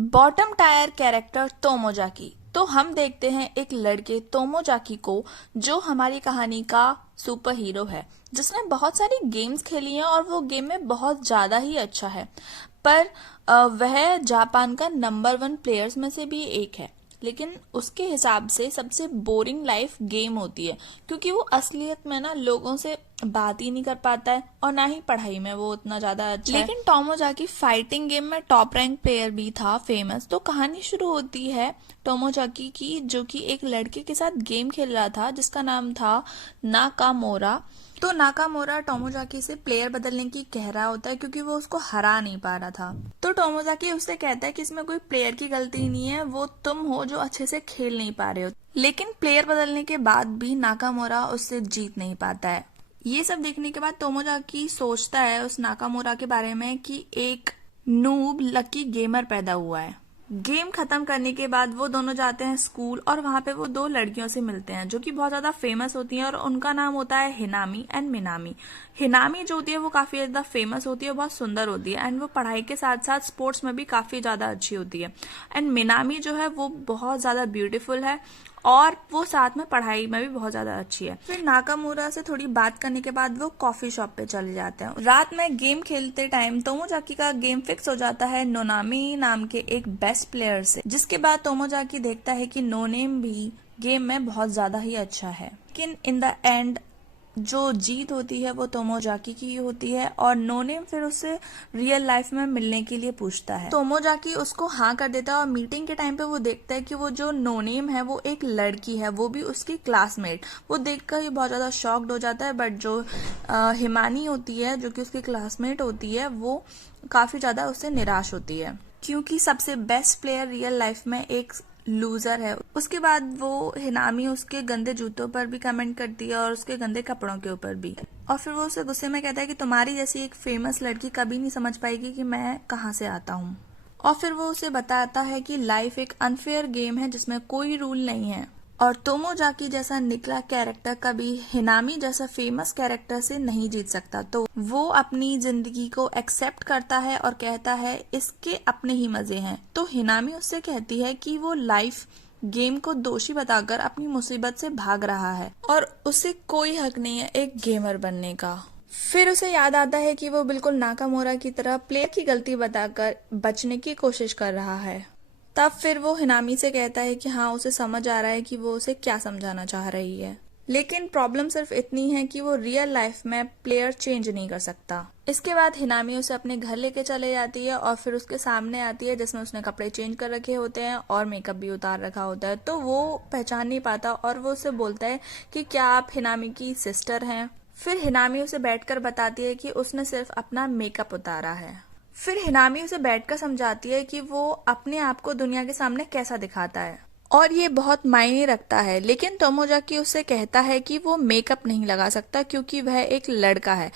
Bottom tyre character तोमोजाकी। तो हम देखते हैं एक लड़के तोमोजाकी को, जो हमारी कहानी का सुपर हीरो है, जिसने बहुत सारी गेम्स खेली हैं और वो गेम में बहुत ज्यादा ही अच्छा है। पर वह जापान का नंबर 1 प्लेयर्स में से भी एक है। लेकिन उसके हिसाब से सबसे बोरिंग लाइफ गेम होती है, क्योंकि वो असलियत में ना लोगों से बात ही नहीं कर पाता है और ना ही पढ़ाई में वो उतना ज्यादा अच्छा है। लेकिन टोमोजाकी फाइटिंग गेम में टॉप रैंक प्लेयर भी था, फेमस। तो कहानी शुरू होती है टोमोजाकी की, जो कि एक लड़के के साथ गेम खेल रहा था जिसका नाम था नाकामोरा। तो नाकामोरा टोमोजाकी से प्लेयर बदलने की कह रहा होता है, क्योंकि वो उसको हरा नहीं पा रहा था। तो टोमोजाकी उससे कहता है कि इसमें कोई प्लेयर की गलती नहीं है, वो तुम हो जो अच्छे से खेल नहीं पा रहे हो। लेकिन प्लेयर बदलने के बाद भी नाकामोरा उससे जीत नहीं पाता है। ये सब देखने के बाद टोमोजाकी सोचता है उस नाकामोरा के बारे में कि एक नूब लकी गेमर पैदा हुआ है। गेम खत्म करने के बाद वो दोनों जाते हैं स्कूल, और वहां पे वो 2 लड़कियों से मिलते हैं जो कि बहुत ज्यादा फेमस होती हैं, और उनका नाम होता है हिनामी एंड मिनामी। हिनामी जो होती है वो काफी ज्यादा फेमस होती है, बहुत सुंदर होती है, एंड वो पढ़ाई के साथ साथ स्पोर्ट्स में भी काफी ज्यादा अच्छी होती है। एंड मिनामी जो है वो बहुत ज्यादा ब्यूटीफुल है, और वो साथ में पढ़ाई में भी बहुत ज्यादा अच्छी है। फिर नाकामुरा से थोड़ी बात करने के बाद वो कॉफी शॉप पे चले जाते हैं। रात में गेम खेलते टाइम तोमोजाकी का गेम फिक्स हो जाता है नोनामी नाम के एक बेस्ट प्लेयर से, जिसके बाद तोमोजाकी देखता है कि नोनेम भी गेम में बहुत ज्यादा ही अच्छा है। लेकिन इन द एंड जो जीत होती है वो तोमोजाकी की होती है, और नोनेम फिर उससे रियल लाइफ में मिलने के लिए पूछता है। तोमोजाकी उसको हाँ कर देता है, और मीटिंग के टाइम पे वो देखता है कि वो जो नोनेम है वो एक लड़की है, वो भी उसकी क्लासमेट। वो देखकर ही बहुत ज्यादा शॉक्ड हो जाता है, बट जो हिमानी होती है जो कि उसकी क्लासमेट होती है, वो काफी ज्यादा उससे निराश होती है, क्योंकि सबसे बेस्ट प्लेयर रियल लाइफ में एक लूजर है। उसके बाद वो हिनामी उसके गंदे जूतों पर भी कमेंट करती है और उसके गंदे कपड़ों के ऊपर भी, और फिर वो उसे गुस्से में कहता है कि तुम्हारी जैसी एक फेमस लड़की कभी नहीं समझ पाएगी कि मैं कहाँ से आता हूँ। और फिर वो उसे बताता है कि लाइफ एक अनफेयर गेम है जिसमें कोई रूल नहीं है, और तोमोजाकी जैसा निकला कैरेक्टर कभी हिनामी जैसा फेमस कैरेक्टर से नहीं जीत सकता। तो वो अपनी जिंदगी को एक्सेप्ट करता है और कहता है इसके अपने ही मजे हैं। तो हिनामी उससे कहती है कि वो लाइफ गेम को दोषी बताकर अपनी मुसीबत से भाग रहा है, और उसे कोई हक नहीं है एक गेमर बनने का। फिर उसे याद आता है कि वो बिल्कुल नाकामोरा की तरह प्लेयर की गलती बताकर बचने की कोशिश कर रहा है। तब फिर वो हिनामी से कहता है कि हाँ, उसे समझ आ रहा है कि वो उसे क्या समझाना चाह रही है, लेकिन प्रॉब्लम सिर्फ इतनी है कि वो रियल लाइफ में प्लेयर चेंज नहीं कर सकता। इसके बाद हिनामी उसे अपने घर लेके चले जाती है, और फिर उसके सामने आती है जिसमें उसने कपड़े चेंज कर रखे होते हैं और मेकअप भी उतार रखा होता है। तो वो पहचान नहीं पाता, और वो उसे बोलता है कि क्या आप हिनामी की सिस्टर हैं। फिर हिनामी उसे बैठकर बताती है कि उसने सिर्फ अपना मेकअप उतारा है। फिर हिनामी उसे बैठकर समझाती है कि वो अपने आप को दुनिया के सामने कैसा दिखाता है, और ये बहुत मायने रखता है। लेकिन तोमोजाकी उससे कहता है कि वो मेकअप नहीं लगा सकता क्योंकि वह एक लड़का है।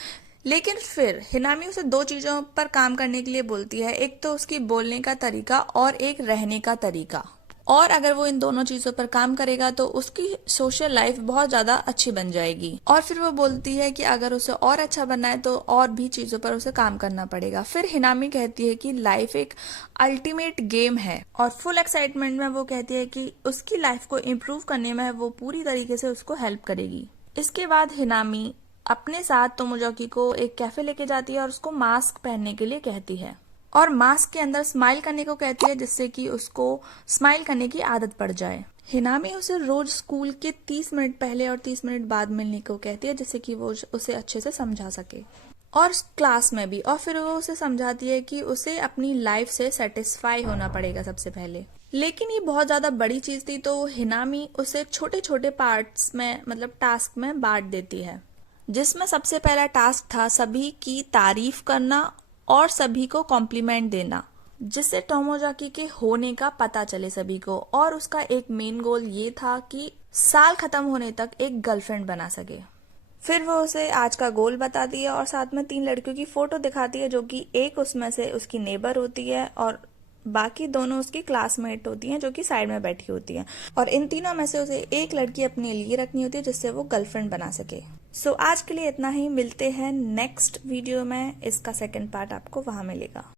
लेकिन फिर हिनामी उसे 2 चीजों पर काम करने के लिए बोलती है, एक तो उसकी बोलने का तरीका और एक रहने का तरीका। और अगर वो इन दोनों चीजों पर काम करेगा तो उसकी सोशल लाइफ बहुत ज्यादा अच्छी बन जाएगी। और फिर वो बोलती है कि अगर उसे और अच्छा बनना है तो और भी चीजों पर उसे काम करना पड़ेगा। फिर हिनामी कहती है कि लाइफ एक अल्टीमेट गेम है, और फुल एक्साइटमेंट में वो कहती है कि उसकी लाइफ को इम्प्रूव करने में वो पूरी तरीके से उसको हेल्प करेगी। इसके बाद हिनामी अपने साथ तोमोजाकी को एक कैफे लेके जाती है और उसको मास्क पहनने के लिए कहती है, और मास्क के अंदर स्माइल करने को कहती है, जिससे कि उसको स्माइल करने की आदत पड़ जाए। हिनामी उसे रोज स्कूल के 30 मिनट पहले और 30 मिनट बाद मिलने को कहती है, जिससे कि वो उसे अच्छे से समझा सके, और क्लास में भी। और फिर वो उसे समझाती है कि उसे अपनी लाइफ से सेटिस्फाई होना पड़ेगा सबसे पहले। लेकिन ये बहुत ज्यादा बड़ी चीज थी, तो हिनामी उसे छोटे छोटे पार्ट्स में, मतलब टास्क में बांट देती है, जिसमें सबसे पहला टास्क था सभी की तारीफ करना और सभी को कॉम्प्लीमेंट देना, जिससे टोमोजाकी के होने का पता चले सभी को। और उसका एक मेन गोल ये था कि साल खत्म होने तक एक गर्लफ्रेंड बना सके। फिर वो उसे आज का गोल बताती है, और साथ में 3 लड़कियों की फोटो दिखाती है, जो कि एक उसमें से उसकी नेबर होती है और बाकी दोनों उसकी क्लासमेट होती हैं जो कि साइड में बैठी होती हैं, और इन तीनों में से उसे एक लड़की अपने लिए रखनी होती है जिससे वो गर्लफ्रेंड बना सके। सो आज के लिए इतना ही, मिलते हैं नेक्स्ट वीडियो में। इसका सेकंड पार्ट आपको वहां मिलेगा।